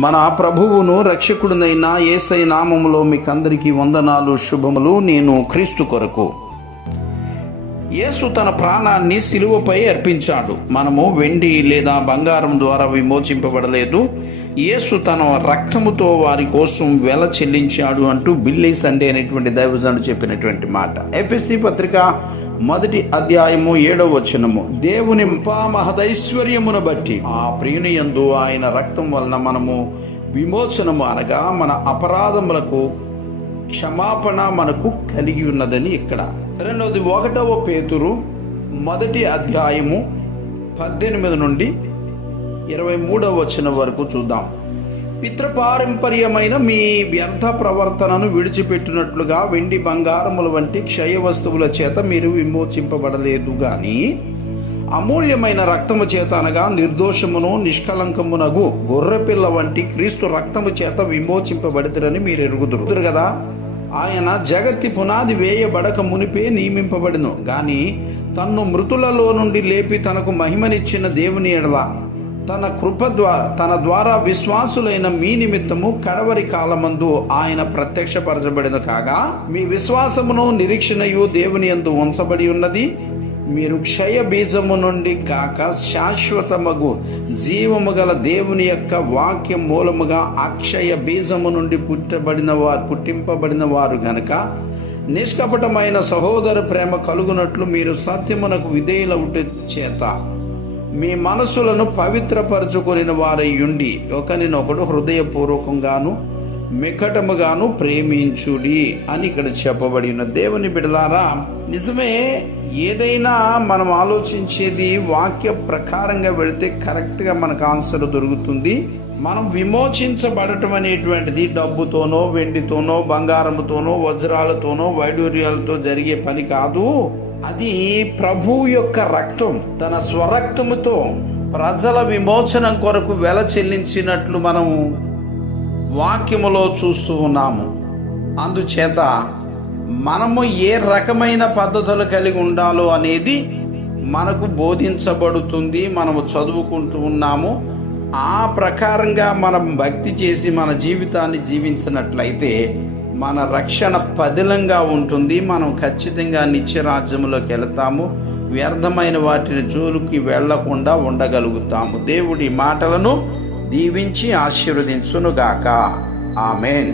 మన ప్రభువును రక్షకుడినైన యేసయ్య నామములో మీకందరికీ వందనాలు, శుభములు. నేను క్రీస్తు కొరకు. యేసు తన ప్రాణాన్ని సిలువపై అర్పించాడు. మనము వెండి లేదా బంగారం ద్వారా విమోచింపబడలేదు. యేసు తన రక్తముతో వారి కోసం వెల చెల్లించాడు అంటూ బిల్లీ సండే అనేటువంటి దైవజనుడు చెప్పినటువంటి మాట. ఎఫెసీ పత్రిక 1వ అధ్యాయము 7వ వచనము, దేవుని మహదైశ్వర్యమును బట్టి ఆ ప్రియుని యందు ఆయన రక్తం వలన మనము విమోచనము అనగా మన అపరాధములకు క్షమాపణ మనకు కలిగి ఉన్నదని ఇక్కడ. రెండవది 1వ పేతురు 1వ అధ్యాయము 18 నుండి 23వ వచనం వరకు చూద్దాం. పితృపారంపర్యమైన మీ వ్యర్థ ప్రవర్తనను విడిచిపెట్టినట్లుగా వెండి బంగారముల వంటి క్షయ వస్తువుల చేత మీరు విమోచింపబడలేదు గాని అమూల్యమైన రక్తము చేత అనగా నిర్దోషమును నిష్కలంకమునగు గొర్రెపిల్ల వంటి క్రీస్తు రక్తము చేత విమోచింపబడితరని మీరు ఎరుగుదురు కదా. ఆయన జగత్తి పునాది వేయబడక మునిపే నియమింపబడిను గాని తన్ను మృతులలో నుండి లేపి తనకు మహిమనిచ్చిన దేవుని ఎడల తన ద్వారా విశ్వాసులైన మీ నిమిత్తము కడవరి కాలమందు ఆయన ప్రత్యక్షపరచబడిన కాగా మీ విశ్వాసమును నిరీక్షణయు దేవుని యందు ఉంచబడి ఉన్నది. మీరు క్షయ బీజము నుండి కాక శాశ్వతమగు జీవము గల దేవుని యొక్క వాక్యం మూలముగా అక్షయ బీజము నుండి పుట్టింపబడిన వారు గనక నిష్కపటమైన సహోదర ప్రేమ కలుగునట్లు మీరు సత్యమునకు విధేయులవుట చేత మీ మనసులను పవిత్రపరచుకొనిన వారయ్యుండి ఒకరినొకడు హృదయపూర్వకంగాను మికటముగాను ప్రేమించుడి అని ఇక్కడ చెప్పబడి ఉన్న. దేవుని బిడ్డలారా, నిజమే, ఏదైనా మనం ఆలోచించేది వాక్య ప్రకారంగా వెళితే కరెక్ట్గా మనకు ఆన్సర్ దొరుకుతుంది. మనం విమోచించబడటం అనేటువంటిది డబ్బుతోనో వెండితోనో బంగారముతోనో వజ్రాలతోనో వైడూర్యాలతో జరిగే పని కాదు. అది ప్రభు యొక్క రక్తం, తన స్వరక్తముతో ప్రజల విమోచనం కొరకు వెల చెల్లించినట్లు మనము వాక్యములో చూస్తూ ఉన్నాము. అందుచేత మనము ఏ రకమైన పద్ధతులు కలిగి ఉండాలో అనేది మనకు బోధించబడుతుంది. మనము చదువుకుంటూ ఉన్నాము. ఆ ప్రకారంగా మనం భక్తి చేసి మన జీవితాన్ని జీవించినట్లయితే మన రక్షణ పదిలంగా ఉంటుంది. మనం ఖచ్చితంగా నిత్యరాజ్యములోకి వెళతాము. వ్యర్థమైన వాటిని జోలికి వెళ్లకుండా ఉండగలుగుతాము. దేవుడి మాటలను దీవించి ఆశీర్వదించునుగాక. ఆమేన్.